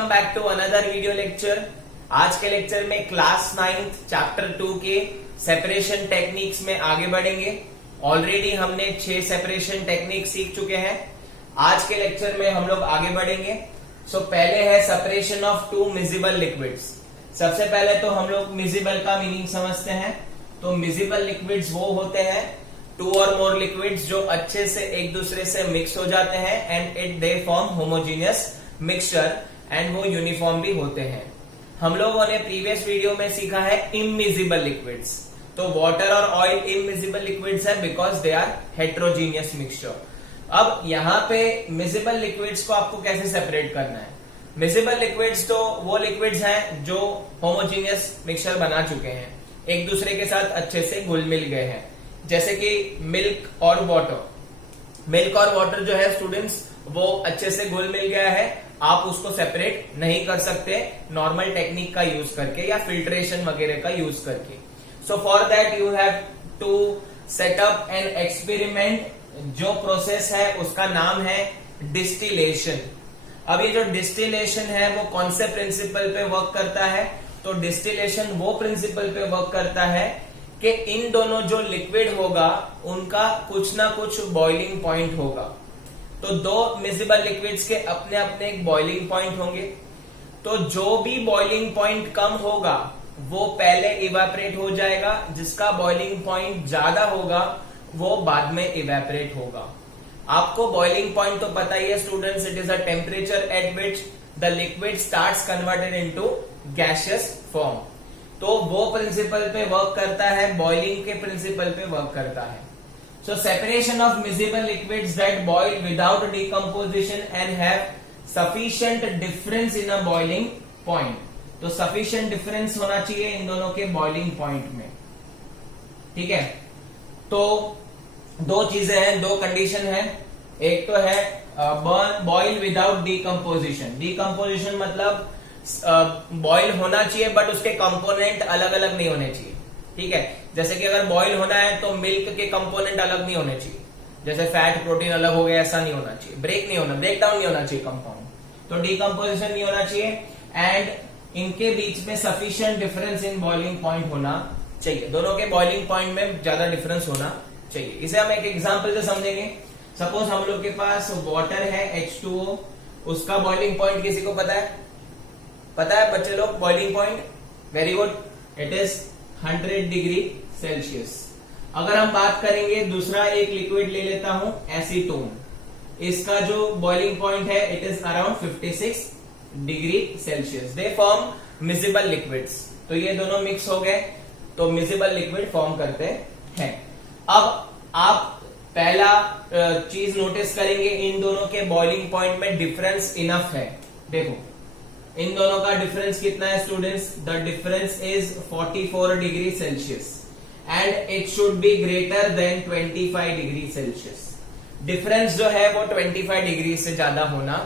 Welcome back to another video lecture. आज के lecture में क्लास 9th चैप्टर 2 के सेपरेशन टेक्निक्स में आगे बढ़ेंगे। ऑलरेडी हमने 6 सेपरेशन टेक्निक सीख चुके हैं। आज के लेक्चर में हम लोग आगे बढ़ेंगे। पहले है separation of two miscible liquids. सबसे पहले तो हम लोग मिजिबल का मीनिंग समझते हैं। तो मिजिबल लिक्विड्स वो होते हैं टू और मोर लिक्विड्स जो अच्छे से एक दूसरे से मिक्स हो जाते हैं and it they form homogeneous mixture and वो यूनिफॉर्म भी होते हैं। हम लोगों ने प्रीवियस वीडियो में सीखा है इमिजिबल लिक्विड्स। तो वाटर और ऑयल इमिजिबल लिक्विड्स है because they are heterogeneous mixture. अब यहाँ पे मिजिबल लिक्विड्स को आपको कैसे सेपरेट करना है। मिजिबल लिक्विड्स तो वो लिक्विड्स हैं जो होमोजीनियस मिक्सचर बना चुके हैं, एक दूसरे के साथ अच्छे से घुल मिल गए हैं, जैसे कि मिल्क और वाटर। मिल्क और वाटर जो है स्टूडेंट्स वो अच्छे से घुल मिल गया है, आप उसको सेपरेट नहीं कर सकते नॉर्मल टेक्निक का यूज करके या फिल्ट्रेशन वगैरह का यूज करके। So for that you have to set up an experiment. जो प्रोसेस है उसका नाम है डिस्टिलेशन। अब ये जो डिस्टिलेशन है वो कौन से प्रिंसिपल पे वर्क करता है। तो डिस्टिलेशन वो प्रिंसिपल पे वर्क करता है कि इन दोनों जो लिक्विड होगा उनका कुछ ना कुछ बॉइलिंग पॉइंट होगा। तो दो मिजिबल लिक्विड्स के अपने अपने एक बॉइलिंग पॉइंट होंगे। तो जो भी बॉइलिंग पॉइंट कम होगा वो पहले इवेपोरेट हो जाएगा, जिसका बॉइलिंग पॉइंट ज्यादा होगा वो बाद में इवेपोरेट होगा। आपको बॉइलिंग पॉइंट तो पता ही है students, it is a temperature at which the liquid starts converted into gaseous form. तो वो प्रिंसिपल पे वर्क करता है, बॉइलिंग के प्रिंसिपल पे वर्क करता है। So separation of miscible liquids that boil without decomposition and have sufficient difference in a boiling point. तो sufficient difference होना चाहिए इन दोनों के boiling point में, ठीक है। तो दो चीजें हैं, दो कंडीशन है। एक तो है boil without decomposition। decomposition मतलब बॉइल होना चाहिए बट उसके कंपोनेंट अलग अलग नहीं होने चाहिए, ठीक है। जैसे कि अगर बॉईल होना है तो मिल्क के कंपोनेंट अलग नहीं होने चाहिए, जैसे फैट प्रोटीन अलग हो गया ऐसा नहीं होना चाहिए, ब्रेक डाउन नहीं होना चाहिए कंपाउंड। तो डीकंपोजिशन नहीं होना चाहिए एंड इनके बीच में sufficient difference in boiling point होना चाहिए। दोनों के बॉइलिंग पॉइंट में ज्यादा डिफरेंस होना चाहिए। इसे हम एक एग्जाम्पल से समझेंगे। सपोज हम लोग के पास वाटर है H2O, उसका बॉइलिंग पॉइंट किसी को पता है? पता है बच्चे लोग boiling point? Very good, it is 100 degree Celsius. अगर हम बात करेंगे दूसरा एक लिक्विड ले लेता हूं एसीटोन, इसका जो बॉइलिंग पॉइंट है it is around 56 degree Celsius. They form miscible liquids. तो ये दोनों मिक्स हो गए तो मिजिबल लिक्विड फॉर्म करते हैं। अब आप पहला चीज नोटिस करेंगे, इन दोनों के बॉइलिंग पॉइंट में डिफरेंस इनफ है। देखो इन दोनों का डिफरेंस कितना है students? The difference is 44 degree Celsius and it should be greater than 25 degree Celsius. Difference जो है वो 25 डिग्री से ज्यादा होना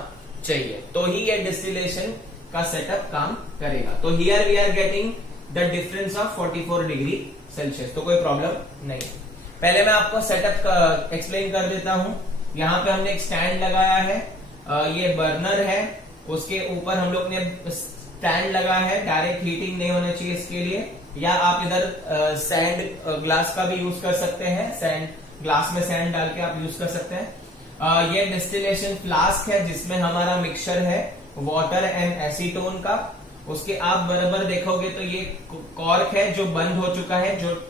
चाहिए, तो ही ये डिस्टिलेशन का सेटअप काम करेगा। तो here we are getting the difference of 44 degree Celsius, तो कोई प्रॉब्लम नहीं। पहले मैं आपको सेटअप एक्सप्लेन कर देता हूं। यहाँ पे हमने एक स्टैंड लगाया है, ये बर्नर है, उसके ऊपर हम लोग ने स्टैंड लगा है। डायरेक्ट हीटिंग नहीं होना चाहिए इसके लिए, या आप इधर सैंड ग्लास का भी यूज कर सकते हैं। सैंड ग्लास में सैंड डाल के आप यूज कर सकते हैं। ये डिस्टिलेशन फ्लास्क है जिसमें हमारा मिक्सचर है वाटर एंड एसीटोन का। उसके आप बराबर देखोगे तो ये कॉर्क है जो बंद हो चुका है, जो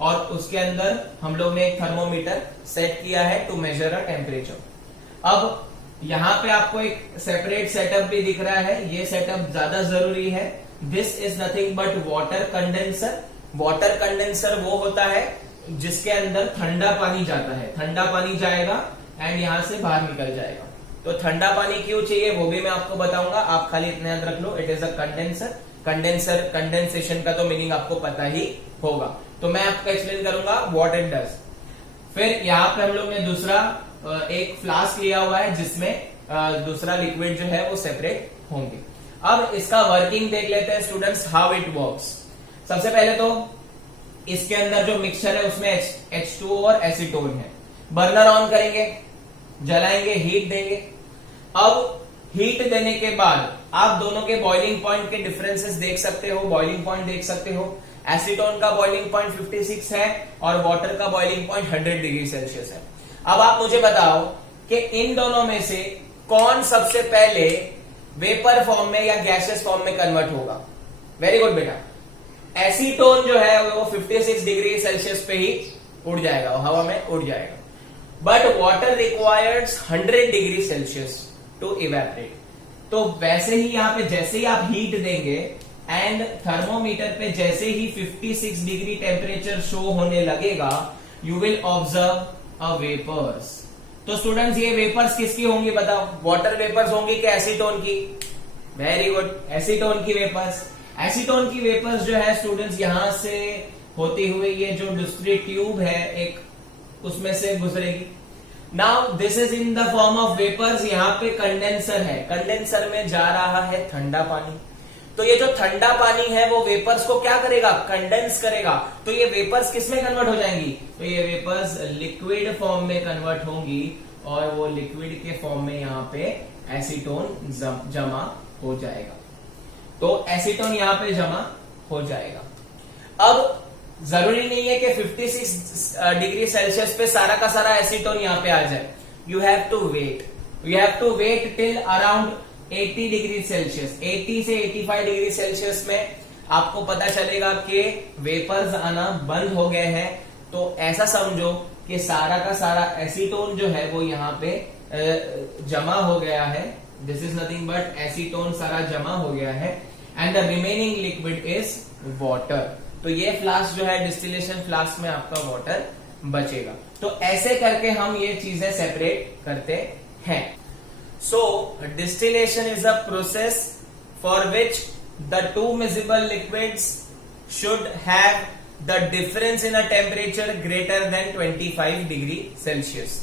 और उसके अंदर हम लोग ने एक थर्मोमीटर सेट किया है टू मेजर अ टेम्परेचर। अब यहाँ पे आपको एक सेपरेट सेटअप भी दिख रहा है, ये सेटअप ज्यादा जरूरी है। This is nothing but water condenser. Water condenser वो होता है जिसके अंदर ठंडा पानी जाता है, ठंडा पानी जाएगा एंड यहां से बाहर निकल जाएगा। तो ठंडा पानी क्यों चाहिए वो भी मैं आपको बताऊंगा, आप खाली इतना याद रख लो, it is a condenser. Condensation का तो मीनिंग आपको पता ही होगा, तो मैं आपको एक्सप्लेन करूंगा व्हाट इट डज। फिर यहाँ पे हम लोग ने दूसरा एक फ्लास्क लिया हुआ है जिसमें दूसरा लिक्विड जो है वो सेपरेट होंगे। अब इसका वर्किंग देख लेते हैं स्टूडेंट्स, हाउ इट वर्क्स। सबसे पहले तो इसके अंदर जो मिक्सचर है उसमें H2O और एसीटोन है। बर्नर ऑन करेंगे, जलाएंगे, हीट देंगे। अब हीट देने के बाद आप दोनों के बॉइलिंग पॉइंट के डिफरेंसेस देख सकते हो, बॉइलिंग पॉइंट देख सकते हो। एसीटोन का बॉइलिंग पॉइंट 56 है और वाटर का बॉइलिंग पॉइंट 100 डिग्री सेल्सियस है। अब आप मुझे बताओ कि इन दोनों में से कौन सबसे पहले वेपर फॉर्म में या गैसियस फॉर्म में कन्वर्ट होगा। वेरी गुड बेटा, एसीटोन जो है वो 56 डिग्री सेल्सियस पे ही उड़ जाएगा, हवा में उड़ जाएगा। But water requires 100 degree Celsius to evaporate. तो वैसे ही यहां पे जैसे ही आप हीट देंगे एंड थर्मोमीटर पे जैसे ही 56 डिग्री टेम्परेचर शो होने लगेगा, you will observe a vapours. तो स्टूडेंट्स ये वेपर्स किसकी होंगी बताओ, वाटर वेपर्स होंगी कि एसीटोन की? वेरी गुड, एसीटोन की वेपर्स। एसीटोन की वेपर्स जो है स्टूडेंट्स यहां से होती हुई ये जो दूसरी ट्यूब है एक, उसमें से गुजरेगी। Now this is in the form of vapours. यहाँ पे कंडेंसर है, कंडेंसर में जा रहा है ठंडा पानी। तो ये जो ठंडा पानी है वो वेपर्स को क्या करेगा, कंडेंस करेगा। तो ये वेपर्स किस में कन्वर्ट हो जाएंगी, तो ये वेपर्स लिक्विड फॉर्म में कन्वर्ट होंगी और वो लिक्विड के फॉर्म में यहाँ पे एसीटोन जमा हो जाएगा। तो एसीटोन यहाँ पे जमा हो जाएगा। अब जरूरी नहीं है कि 56 डिग्री सेल्सियस पे सारा का सारा एसीटोन यहाँ पे आ जाए। You have to wait till around 80 degree Celsius. 80 से 85 डिग्री सेल्सियस में आपको पता चलेगा कि वेपर्स आना बंद हो गए हैं। तो ऐसा समझो कि सारा का सारा एसीटोन जो है वो यहाँ पे जमा हो गया है। This is nothing but acetone सारा जमा हो गया है and the remaining liquid is water. तो ये फ्लास्क जो है डिस्टिलेशन फ्लास्क में आपका वाटर बचेगा। तो ऐसे करके हम ये चीजें सेपरेट करते हैं। So distillation is a process for which the two miscible liquids should have the difference in a temperature greater than 25 degree Celsius.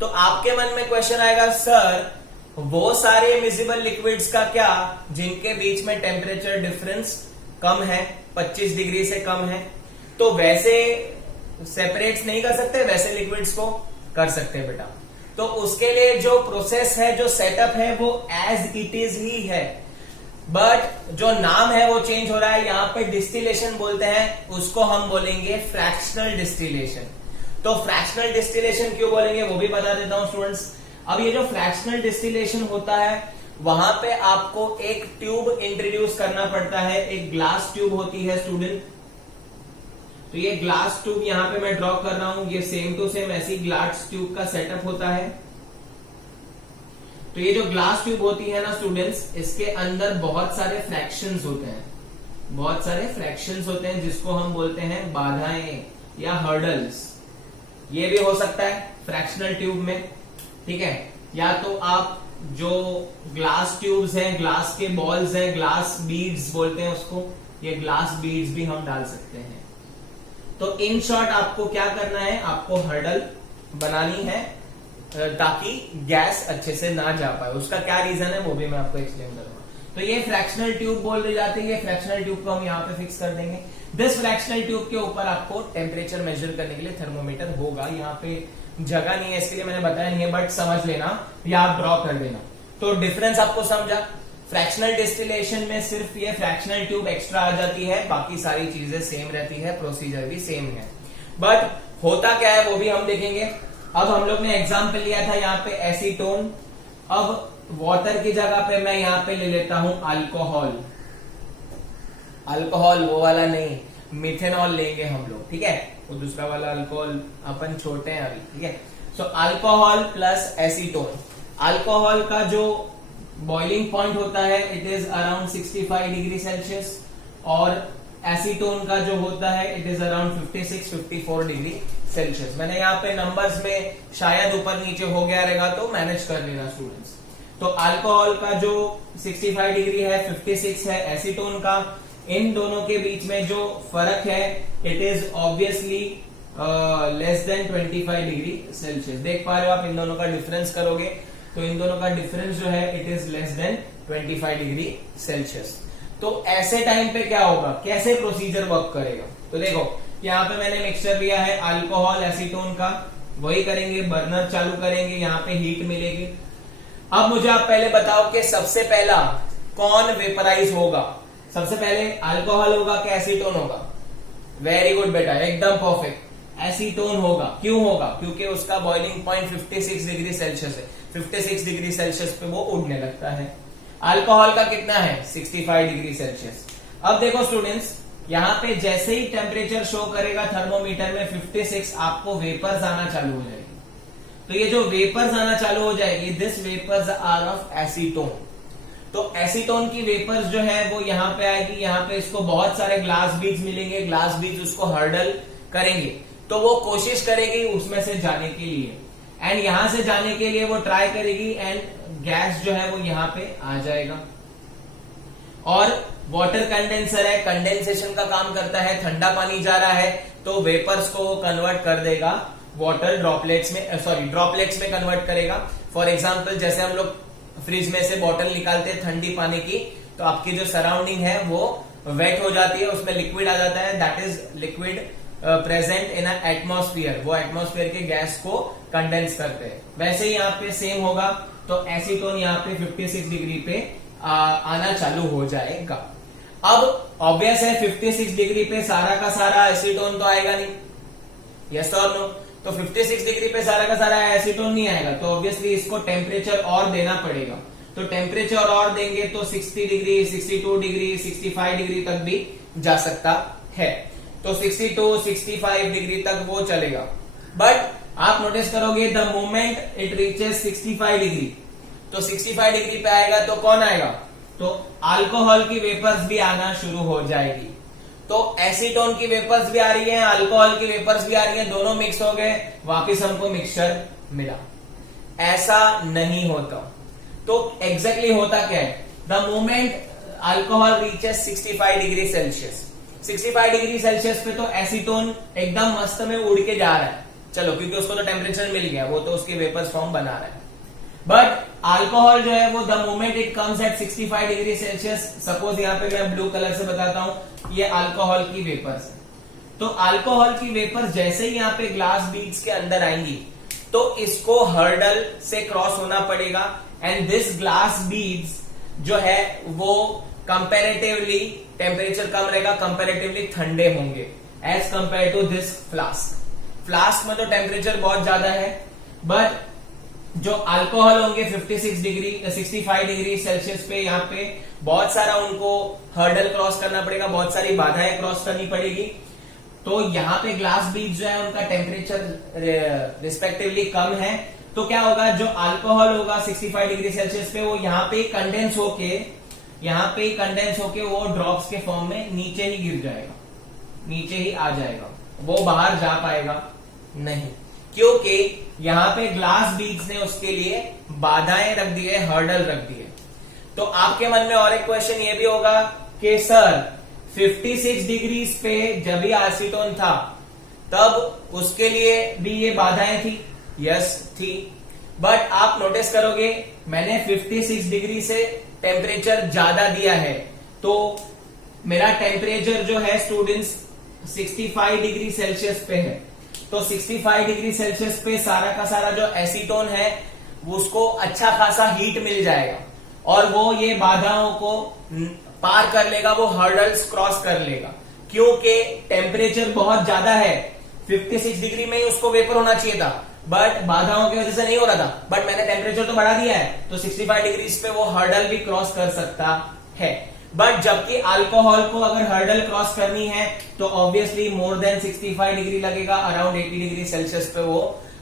तो आपके मन में क्वेश्चन आएगा, सर वो सारे मिजिबल लिक्विड्स का क्या जिनके बीच में टेम्परेचर डिफरेंस कम है, 25 डिग्री से कम है, तो वैसे सेपरेट नहीं कर सकते, वैसे लिक्विड्स को कर सकते बेटा। तो उसके लिए जो प्रोसेस है, जो सेटअप है वो एज इट इज ही है, बट जो नाम है वो चेंज हो रहा है। यहां पे डिस्टिलेशन बोलते हैं, उसको हम बोलेंगे फ्रैक्शनल डिस्टिलेशन। तो फ्रैक्शनल डिस्टिलेशन क्यों बोलेंगे वो भी बता देता हूं स्टूडेंट्स। अब ये जो फ्रैक्शनल डिस्टिलेशन होता है वहां पे आपको एक ट्यूब इंट्रोड्यूस करना पड़ता है, एक ग्लास ट्यूब होती है स्टूडेंट। तो ये ग्लास ट्यूब यहां पे मैं ड्रॉ कर रहा हूं, ये सेम टू सेम ऐसी ग्लास ट्यूब का सेटअप होता है। तो ये जो ग्लास ट्यूब होती है ना स्टूडेंट्स, इसके अंदर बहुत सारे फ्रैक्शंस होते हैं, बहुत सारे फ्रैक्शंस होते हैं जिसको हम बोलते हैं बाधाएं या हर्डल्स। ये भी हो सकता है फ्रैक्शनल ट्यूब में, ठीक है। या तो आप जो ग्लास ट्यूब्स हैं, ग्लास के बॉल्स हैं, ग्लास बीड्स बोलते हैं उसको, ये ग्लास बीड्स भी हम डाल सकते हैं। तो इन शॉर्ट आपको क्या करना है, आपको हर्डल बनानी है ताकि गैस अच्छे से ना जा पाए। उसका क्या रीजन है वो भी मैं आपको एक्सप्लेन करूंगा। तो ये फ्रैक्शनल ट्यूब बोल दी जाती है। फ्रैक्शनल ट्यूब को हम यहाँ पे फिक्स कर देंगे। दिस फ्रैक्शनल ट्यूब के ऊपर आपको टेम्परेचर मेजर करने के लिए थर्मोमीटर होगा। यहाँ पे जगह नहीं है इसके लिए मैंने बताया नहीं है, बट समझ लेना या आप ड्रॉ कर देना। तो डिफरेंस आपको समझा। फ्रैक्शनल डिस्टिलेशन में सिर्फ ये फ्रैक्शनल ट्यूब एक्स्ट्रा आ जाती है, बाकी सारी चीजें सेम रहती है, प्रोसीजर भी सेम है। बट होता क्या है वो भी हम देखेंगे। अब हम लोग ने एग्जाम्पल लिया था यहाँ पे एसीटोन। अब वाटर की जगह पे मैं यहाँ पे ले लेता हूं अल्कोहल। अल्कोहल वो वाला नहीं, मिथेनॉल लेंगे हम लोग, ठीक है। वो दूसरा वाला अल्कोहल अपन छोटे हैं अभी, ठीक है। सो अल्कोहल प्लस एसीटोन। अल्कोहल का जो बॉइलिंग पॉइंट होता है it is around 65 degree Celsius और एसीटोन का जो होता है it is around 56-54 degree Celsius. मैंने यहाँ पे नंबर्स में शायद ऊपर नीचे हो गया रहेगा तो मैनेज कर लेना स्टूडेंट्स। तो अल्कोहल का जो 65 डिग्री है, 56 है एसीटोन का। इन दोनों के बीच में जो फर्क है it is obviously less than 25 degree Celsius. देख पा रहे हो आप, इन दोनों का डिफरेंस करोगे तो इन दोनों का डिफरेंस जो है it is less than 25 degree Celsius. तो ऐसे टाइम पे क्या होगा, कैसे प्रोसीजर वर्क करेगा। तो देखो यहाँ पे मैंने मिक्सचर लिया है अल्कोहल एसीटोन का, वही करेंगे, बर्नर चालू करेंगे, यहाँ पे हीट मिलेगी। अब मुझे आप पहले बताओ कि सबसे पहला कौन वेपराइज होगा? सबसे पहले अल्कोहल होगा कि एसीटोन होगा? वेरी गुड बेटा, एकदम परफेक्ट, एसीटोन होगा। क्यों होगा? क्योंकि उसका बॉइलिंग पॉइंट 56 डिग्री सेल्सियस है, 56 डिग्री सेल्सियस पे वो उड़ने लगता है। अल्कोहल का कितना है? 65 डिग्री सेल्सियस। अब देखो स्टूडेंट्स, यहाँ पे जैसे ही टेम्परेचर शो करेगा थर्मोमीटर में 56, आपको वेपर्स आना चालू हो जाएगी। तो ये जो वेपर्स आना चालू हो जाएगी, this vapours are of acetone. तो एसीटोन की वेपर्स जो है वो यहाँ पे आएगी, यहाँ पे इसको बहुत सारे ग्लास बीड्स मिलेंगे, ग्लास बीड्स उसको हर्डल करेंगे, तो वो कोशिश करेगी उसमें से जाने के लिए, एंड यहां से जाने के लिए वो ट्राई करेगी, एंड गैस जो है वो यहाँ पे आ जाएगा। और वाटर कंडेंसर है, कंडेंसेशन का काम करता है, ठंडा पानी जा रहा है तो वेपर्स को वो कन्वर्ट कर देगा वाटर ड्रॉपलेट्स में, सॉरी ड्रॉपलेट्स में कन्वर्ट करेगा। फॉर एग्जाम्पल, जैसे हम लोग फ्रिज में से बॉटल निकालते हैं ठंडी पानी की, तो आपकी जो सराउंडिंग है वो वेट हो जाती है, उसमें लिक्विड आ जाता है, that is liquid present in atmosphere, वो एटमॉस्फेयर के गैस को कंडेंस करते हैं। वैसे ही यहाँ पे सेम होगा, तो एसीटोन यहाँ पे 56 डिग्री पे आना चालू हो जाएगा। अब ऑब्वियस है 56 डिग्री पे सारा का सारा एसीटोन तो आएगा नहीं, यस और नो? तो 56 डिग्री पे सारा का सारा एसीटोन नहीं आएगा, तो ऑब्वियसली इसको टेम्परेचर और देना पड़ेगा। तो टेम्परेचर और देंगे तो 60 डिग्री, 62 डिग्री, 65 डिग्री तक भी जा सकता है। तो 62, 65 डिग्री तक वो चलेगा। बट आप नोटिस करोगे the moment it reaches 65 degree, तो 65 डिग्री पे आएगा तो कौन आएगा? तो अल्कोहल की वेपर्स भी आना शुरू हो जाएगी। तो एसीटोन की वेपर्स भी आ रही है, अल्कोहल की वेपर्स भी आ रही है, दोनों मिक्स हो गए, वापिस हमको मिक्सचर मिला। ऐसा नहीं होता। तो एग्जैक्टली होता क्या है? The moment alcohol reaches 65 degree Celsius, 65 degree Celsius पे तो एसीटोन एकदम मस्त में उड़ के जा रहा है, चलो, क्योंकि उसको तो टेम्परेचर मिल गया, वो तो उसके वेपर्स फॉर्म बना रहा है। बट अल्कोहल जो है वो the moment it comes at 65 degree Celsius, suppose यहाँ पे मैं ब्लू कलर से बताता हूं, ये अल्कोहल की वेपर्स है। तो अल्कोहल की वेपर्स जैसे ही यहाँ पे ग्लास बीड्स के अंदर आएंगी, तो इसको हर्डल से क्रॉस होना पड़ेगा, एंड दिस ग्लास बीड्स जो है वो कंपेरेटिवली टेम्परेचर कम रहेगा, कंपेरेटिवली ठंडे होंगे as compare to this flask. Flask में तो टेम्परेचर बहुत ज्यादा है, बट जो अल्कोहल होंगे 56 डिग्री 65 डिग्री सेल्सियस पे, यहाँ पे बहुत सारा उनको हर्डल क्रॉस करना पड़ेगा, बहुत सारी बाधाएं क्रॉस करनी पड़ेगी। तो यहाँ पे ग्लास बीड जो है उनका टेम्परेचर रिस्पेक्टिवली कम है, तो क्या होगा? जो अल्कोहल होगा 65 डिग्री सेल्सियस पे, वो यहाँ पे कंडेंस होके वो ड्रॉप्स के फॉर्म में नीचे ही गिर जाएगा, नीचे ही आ जाएगा, वो बाहर जा पाएगा नहीं, क्योंकि यहाँ पे ग्लास बीड्स ने उसके लिए बाधाएं रख दी है, हर्डल रख दी है। तो आपके मन में और एक क्वेश्चन ये भी होगा कि सर 56 डिग्री पे जब भी एसीटोन था तब उसके लिए भी ये बाधाएं थी? यस थी। बट आप नोटिस करोगे मैंने 56 डिग्री से टेम्परेचर ज्यादा दिया है, तो मेरा टेम्परेचर जो है स्टूडेंट्स 65 डिग्री सेल्सियस पे है। तो 65 डिग्री सेल्सियस पे सारा का सारा जो एसीटोन है उसको अच्छा खासा हीट मिल जाएगा, और वो ये बाधाओं को पार कर लेगा, वो हर्डल्स क्रॉस कर लेगा, क्योंकि टेम्परेचर बहुत ज्यादा है। 56 डिग्री में ही उसको वेपर होना चाहिए था, बट बाधाओं की वजह से नहीं हो रहा था, बट मैंने टेम्परेचर तो बढ़ा दिया है, तो 65 डिग्री पे वो हर्डल भी क्रॉस कर सकता है। बट जबकि अल्कोहल को अगर हर्डल क्रॉस करनी है तो ऑब्वियसली मोर देन 65 डिग्री लगेगा, अराउंड 80 डिग्री सेल्सियस पे वो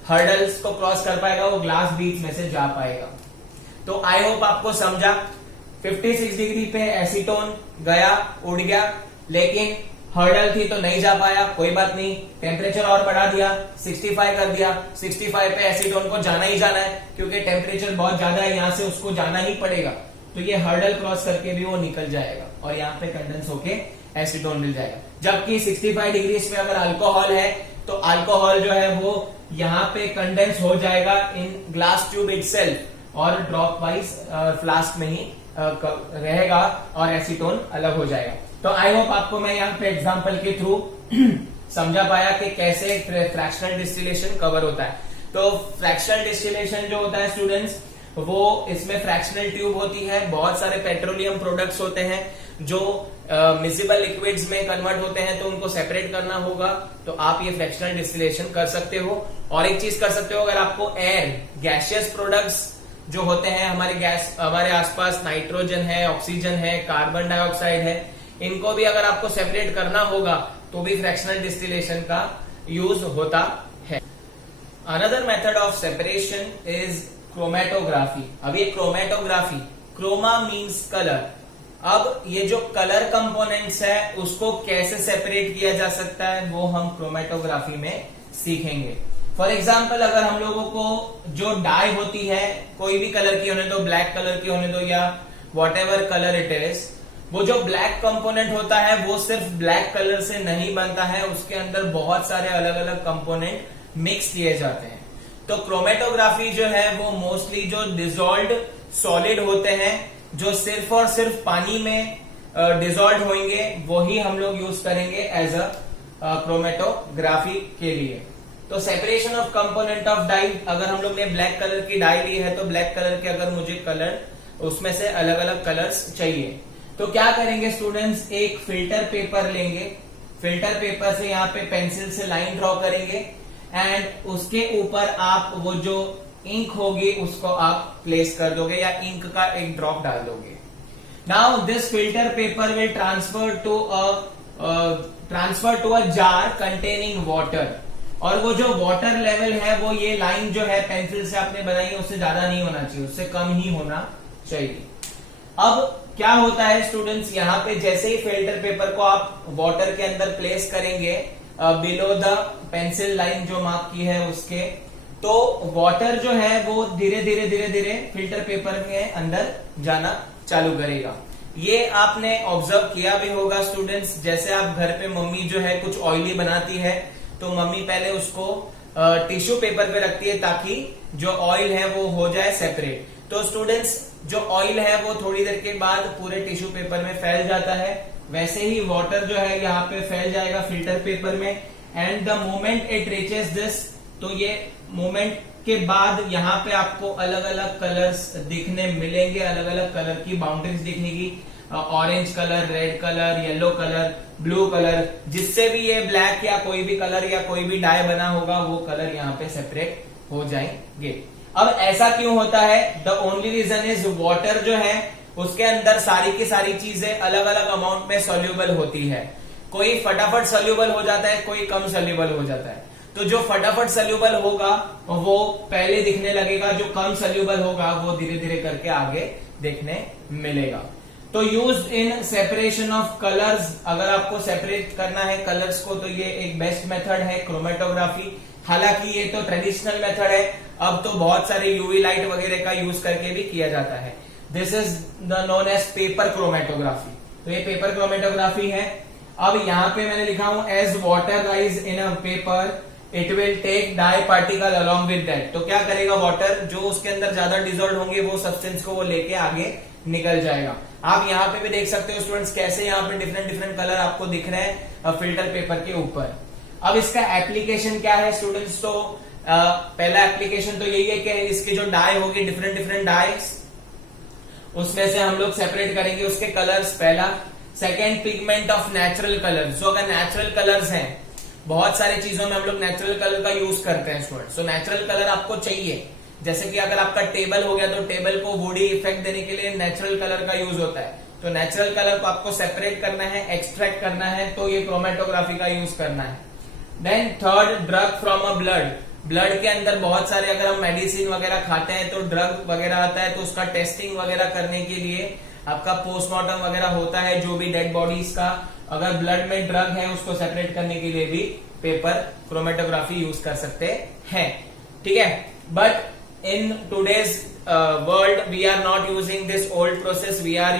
हर्डल्स को क्रॉस कर पाएगा, वो ग्लास बीड्स में से जा पाएगा। तो आई होप आपको समझा। 56 डिग्री पे एसीटोन गया, उड़ गया, लेकिन हर्डल थी तो नहीं जा पाया, कोई बात नहीं, टेम्परेचर और बढ़ा दिया, 65 कर दिया। 65 पे एसीटोन को जाना ही जाना है, क्योंकि टेम्परेचर बहुत ज्यादा है, यहां से उसको जाना ही पड़ेगा, तो ये हर्डल क्रॉस करके भी वो निकल जाएगा और यहाँ पे कंडेंस होके एसीटोन मिल जाएगा। जबकि 65 डिग्री पे अगर अल्कोहल है तो अल्कोहल जो है वो यहाँ पे कंडेंस हो जाएगा इन ग्लास ट्यूब इटसेल्फ, और ड्रॉप वाइज फ्लास्क में ही रहेगा और एसीटोन अलग हो जाएगा। तो आई होप आपको मैं यहाँ पे एग्जाम्पल के थ्रू समझा पाया कि कैसे फ्रैक्शनल डिस्टिलेशन कवर होता है। तो फ्रैक्शनल डिस्टिलेशन जो होता है स्टूडेंट्स, वो इसमें फ्रैक्शनल ट्यूब होती है, बहुत सारे पेट्रोलियम प्रोडक्ट्स होते हैं जो मिसिबल लिक्विड्स में कन्वर्ट होते हैं, तो उनको सेपरेट करना होगा, तो आप ये फ्रैक्शनल डिस्टिलेशन कर सकते हो। और एक चीज कर सकते हो, अगर आपको एयर गैसियस प्रोडक्ट्स जो होते हैं हमारे आसपास, नाइट्रोजन है, ऑक्सीजन है, कार्बन डाइऑक्साइड है, इनको भी अगर आपको सेपरेट करना होगा तो भी फ्रैक्शनल डिस्टिलेशन का यूज होता है। Another method of separation is chromatography. अब ये क्रोमेटोग्राफी, क्रोमा मीन्स कलर, अब ये जो कलर कंपोनेंट्स है उसको कैसे सेपरेट किया जा सकता है वो हम क्रोमेटोग्राफी में सीखेंगे। फॉर एग्जाम्पल, अगर हम लोगों को जो डाई होती है, कोई भी कलर की होने दो, ब्लैक कलर की होने दो या what ever colour it is, वो जो ब्लैक कंपोनेंट होता है वो सिर्फ ब्लैक कलर से नहीं बनता है, उसके अंदर बहुत सारे अलग अलग कंपोनेंट मिक्स किए जाते हैं। तो क्रोमेटोग्राफी जो है वो मोस्टली जो डिसॉल्व्ड सॉलिड होते हैं, जो सिर्फ और सिर्फ पानी में डिसॉल्व होंगे, वो ही हम लोग यूज करेंगे एज अ क्रोमेटोग्राफी के लिए। तो separation of component of dye, अगर हम लोग ने ब्लैक कलर की डाई ली है तो ब्लैक कलर के अगर मुझे कलर उसमें से अलग अलग कलर्स चाहिए, तो क्या करेंगे स्टूडेंट्स, एक फिल्टर पेपर लेंगे, फिल्टर पेपर से यहाँ पे पेंसिल से लाइन ड्रॉ करेंगे एंड उसके ऊपर आप वो जो इंक होगी उसको आप प्लेस कर दोगे या इंक का एक ड्रॉप डाल दोगे। Now this filter paper will transfer to a jar containing water, और वो जो वाटर लेवल है वो ये लाइन जो है पेंसिल से आपने बनाई है उससे ज्यादा नहीं होना चाहिए, उससे कम ही होना चाहिए। अब क्या होता है स्टूडेंट्स, यहाँ पे जैसे ही फिल्टर पेपर को आप वाटर के अंदर प्लेस करेंगे बिलो द पेंसिल लाइन जो मार्क की है उसके, तो वाटर जो है वो धीरे धीरे धीरे धीरे फिल्टर पेपर के अंदर जाना चालू करेगा। ये आपने ऑब्जर्व किया भी होगा स्टूडेंट्स, जैसे आप घर पे मम्मी जो है कुछ ऑयली बनाती है तो मम्मी पहले उसको टिश्यू पेपर पे रखती है ताकि जो ऑयल है वो हो जाए सेपरेट। तो स्टूडेंट्स, जो ऑयल है वो थोड़ी देर के बाद पूरे टिश्यू पेपर में फैल जाता है, वैसे ही वाटर जो है यहाँ पे फैल जाएगा फिल्टर पेपर में, and the moment it reaches this, तो ये मोमेंट के बाद यहाँ पे आपको अलग अलग कलर्स दिखने मिलेंगे, अलग अलग कलर की बाउंड्रीज दिखेगी, orange colour, red colour, yellow colour, blue colour, जिससे भी ये ब्लैक या कोई भी कलर या कोई भी डाई बना होगा वो कलर यहाँ पे सेपरेट हो जाएंगे। अब ऐसा क्यों होता है? The only reason is water जो है उसके अंदर सारी की सारी चीजें अलग अलग अमाउंट में सोल्यूबल होती है, कोई फटाफट सोल्यूबल हो जाता है, कोई कम सोल्यूबल हो जाता है। तो जो फटाफट सोल्यूबल होगा वो पहले दिखने लगेगा, जो कम सोल्यूबल होगा वो धीरे धीरे करके आगे दिखने मिलेगा। तो use in separation of colours, अगर आपको सेपरेट करना है कलर्स को तो ये एक बेस्ट मेथड है क्रोमेटोग्राफी। हालांकि ये तो ट्रेडिशनल मेथड है, अब तो बहुत सारे यूवी लाइट वगैरह का यूज करके भी किया जाता है। This is the known as paper chromatography. तो ये पेपर क्रोमेटोग्राफी है। अब यहाँ पे मैंने लिखा हूं as water rise in a paper it will take dye particle along with that. तो क्या करेगा वाटर, जो उसके अंदर ज्यादा डिजोल्व होंगे वो सब्सटेंस को वो लेके आगे निकल जाएगा। आप यहाँ पे भी देख सकते हो स्टूडेंट्स कैसे यहाँ पे डिफरेंट डिफरेंट कलर आपको दिख रहे हैं फिल्टर पेपर के ऊपर। अब इसका एप्लीकेशन क्या है स्टूडेंट्स? तो पहला एप्लीकेशन तो यही है कि इसकी जो डाई होगी डिफरेंट डिफरेंट डाइस, उसमें से हम लोग सेपरेट करेंगे उसके कलर्स, पहला। Second, pigment of natural colours. जो अगर नेचुरल कलर्स हैं, बहुत सारी चीजों में हम लोग नेचुरल कलर का यूज करते हैं स्टूडेंट्स, तो नेचुरल कलर आपको चाहिए। जैसे कि अगर आपका टेबल हो गया तो टेबल को वुडी इफेक्ट देने के लिए नेचुरल कलर का यूज होता है। तो नेचुरल कलर को आपको सेपरेट करना है, एक्सट्रैक्ट करना है, तो ये क्रोमेटोग्राफी का यूज करना है। Then third, drug from a blood. Blood के अंदर बहुत सारे, अगर हम मेडिसिन वगैरह खाते हैं तो ड्रग वगैरह आता है, तो उसका टेस्टिंग वगैरह करने के लिए आपका पोस्टमार्टम वगैरह होता है, जो भी डेड बॉडीज का अगर ब्लड में ड्रग है उसको सेपरेट करने के लिए भी पेपर क्रोमेटोग्राफी यूज कर सकते हैं। ठीक है, but in today's world we are not using this old process, we are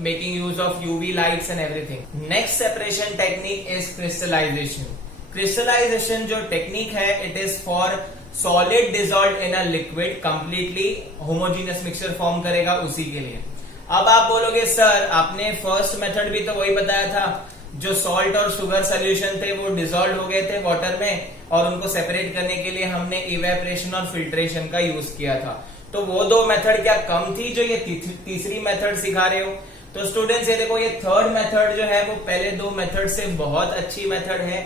making use of UV lights and everything. Next separation technique is crystallization. Crystallization जो टेक्निक है, it is for solid dissolved in a liquid, completely homogeneous mixture form करेगा उसी के लिए। अब आप बोलोगे sir आपने फर्स्ट मेथड भी तो वही बताया था, जो सॉल्ट और शुगर सोल्यूशन थे वो डिसॉल्व हो गए थे वाटर में और उनको सेपरेट करने के लिए हमने इवेपोरेशन और फिल्ट्रेशन का यूज किया था। तो वो 2 मेथड क्या कम थी जो ये तीसरी मेथड सिखा रहे हो? तो स्टूडेंट्स ये देखो, ये थर्ड मेथड जो है वो पहले 2 मेथड से बहुत अच्छी मेथड है,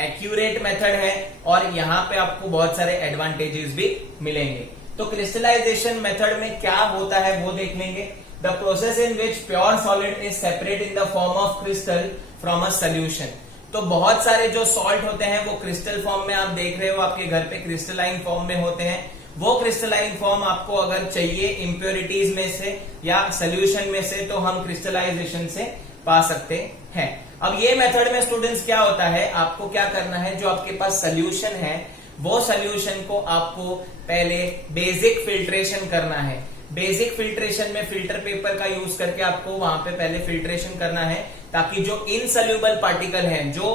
एक्यूरेट मेथड है, और यहाँ पे आपको बहुत सारे एडवांटेजेस भी मिलेंगे। तो क्रिस्टलाइजेशन मेथड में क्या होता है वो देख लेंगे। The process in which pure solid is separate in the form of crystal from a solution. तो बहुत सारे जो सॉल्ट होते हैं वो क्रिस्टल फॉर्म में आप देख रहे हो, आपके घर पे क्रिस्टलाइन फॉर्म में होते हैं। वो क्रिस्टलाइन फॉर्म आपको अगर चाहिए इम्प्योरिटीज में से या सोल्यूशन में से, तो हम क्रिस्टलाइजेशन से पा सकते हैं। अब ये मेथड में स्टूडेंट्स क्या होता है, आपको क्या करना है, जो आपके पास सोल्यूशन है वो सोल्यूशन को आपको पहले बेसिक फिल्ट्रेशन करना है। बेसिक फिल्ट्रेशन में फिल्टर पेपर का यूज करके आपको वहां पे पहले फिल्ट्रेशन करना है, ताकि जो इनसोल्यूबल पार्टिकल हैं जो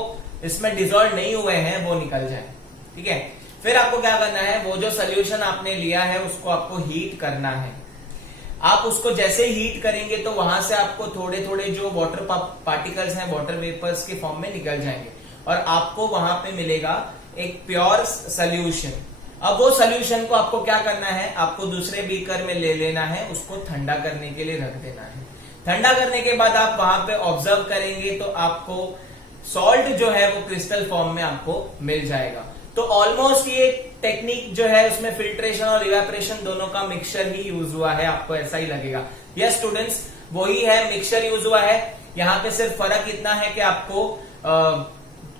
इसमें डिसॉल्व नहीं हुए हैं वो निकल जाए। ठीक है, फिर आपको क्या करना है, वो जो सोल्यूशन आपने लिया है उसको आपको हीट करना है। आप उसको जैसे हीट करेंगे तो वहां से आपको थोड़े थोड़े जो वाटर पार्टिकल्स हैं वाटर वेपर्स के फॉर्म में निकल जाएंगे, और आपको वहां पे मिलेगा एक प्योर सोल्यूशन। अब वो सोल्यूशन को आपको क्या करना है, आपको दूसरे बीकर में ले लेना है, उसको ठंडा करने के लिए रख देना है। ठंडा करने के बाद आप वहां पे ऑब्जर्व करेंगे तो आपको सॉल्ट जो है वो क्रिस्टल फॉर्म में आपको मिल जाएगा। तो ऑलमोस्ट ये टेक्निक जो है उसमें फिल्ट्रेशन और इवेपोरेशन दोनों का मिक्सचर ही यूज हुआ है, आपको ऐसा ही लगेगा। यस स्टूडेंट्स, वही है, मिक्सचर यूज हुआ है। यहाँ पे सिर्फ फर्क इतना है कि आपको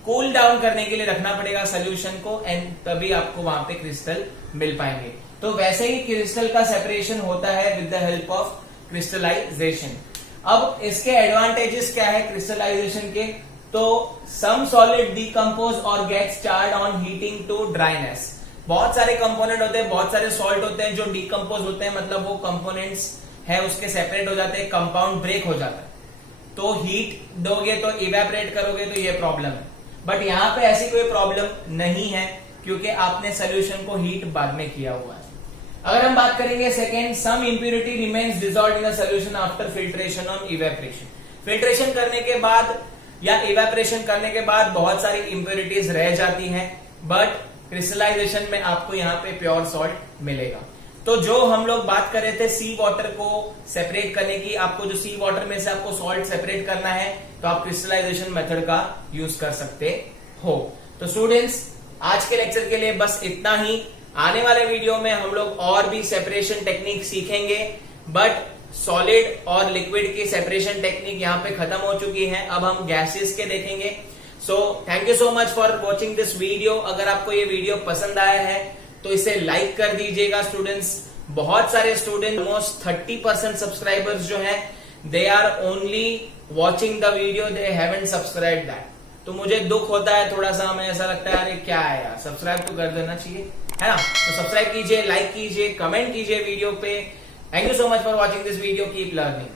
कूल डाउन करने के लिए रखना पड़ेगा सोल्यूशन को, एंड तभी आपको वहां पे क्रिस्टल मिल पाएंगे। तो वैसे ही क्रिस्टल का सेपरेशन होता है with the help of crystallization. अब इसके एडवांटेजेस क्या है क्रिस्टलाइजेशन के, तो सम सॉलिड डिकम्पोज और gets charred on heating to dryness. बहुत सारे कंपोनेंट होते हैं, बहुत सारे सॉल्ट होते हैं जो डिकम्पोज होते हैं, मतलब वो कंपोनेंट्स है उसके सेपरेट हो जाते हैं, कंपाउंड ब्रेक हो जाता है। तो हीट दोगे तो इवेपोरेट करोगे तो ये प्रॉब्लम है, बट यहाँ पे ऐसी कोई प्रॉब्लम नहीं है क्योंकि आपने सोल्यूशन को हीट बाद में किया हुआ है। अगर हम बात करेंगे second, some impurity remains dissolved in the solution after filtration और इवेपोरेशन। फिल्ट्रेशन करने के बाद या इवेपोरेशन करने के बाद बहुत सारी इम्प्योरिटीज रह जाती हैं, बट क्रिस्टलाइजेशन में आपको यहाँ पे प्योर सॉल्ट मिलेगा। तो जो हम लोग बात कर रहे थे सी वाटर को सेपरेट करने की, आपको जो सी वाटर में से आपको सॉल्ट सेपरेट करना है तो आप क्रिस्टलाइजेशन मेथड का यूज कर सकते हो। तो स्टूडेंट्स, आज के लेक्चर के लिए बस इतना ही। आने वाले वीडियो में हम लोग और भी सेपरेशन टेक्निक सीखेंगे, बट सॉलिड और लिक्विड की सेपरेशन टेक्निक यहाँ पे खत्म हो चुकी है। अब हम गैसेस के देखेंगे। So thank you so much for watching this video. अगर आपको ये वीडियो पसंद आया है तो इसे लाइक कर दीजिएगा स्टूडेंट्स। बहुत सारे स्टूडेंट, ऑलमोस्ट 30% सब्सक्राइबर्स जो हैं, they are only watching the video, they haven't subscribe that. तो मुझे दुख होता है थोड़ा सा, हमें ऐसा लगता है अरे क्या है यार, सब्सक्राइब तो कर देना चाहिए, है ना। तो सब्सक्राइब कीजिए, लाइक कीजिए, कमेंट कीजिए वीडियो पे। Thank you so much for watching this video. Keep learning.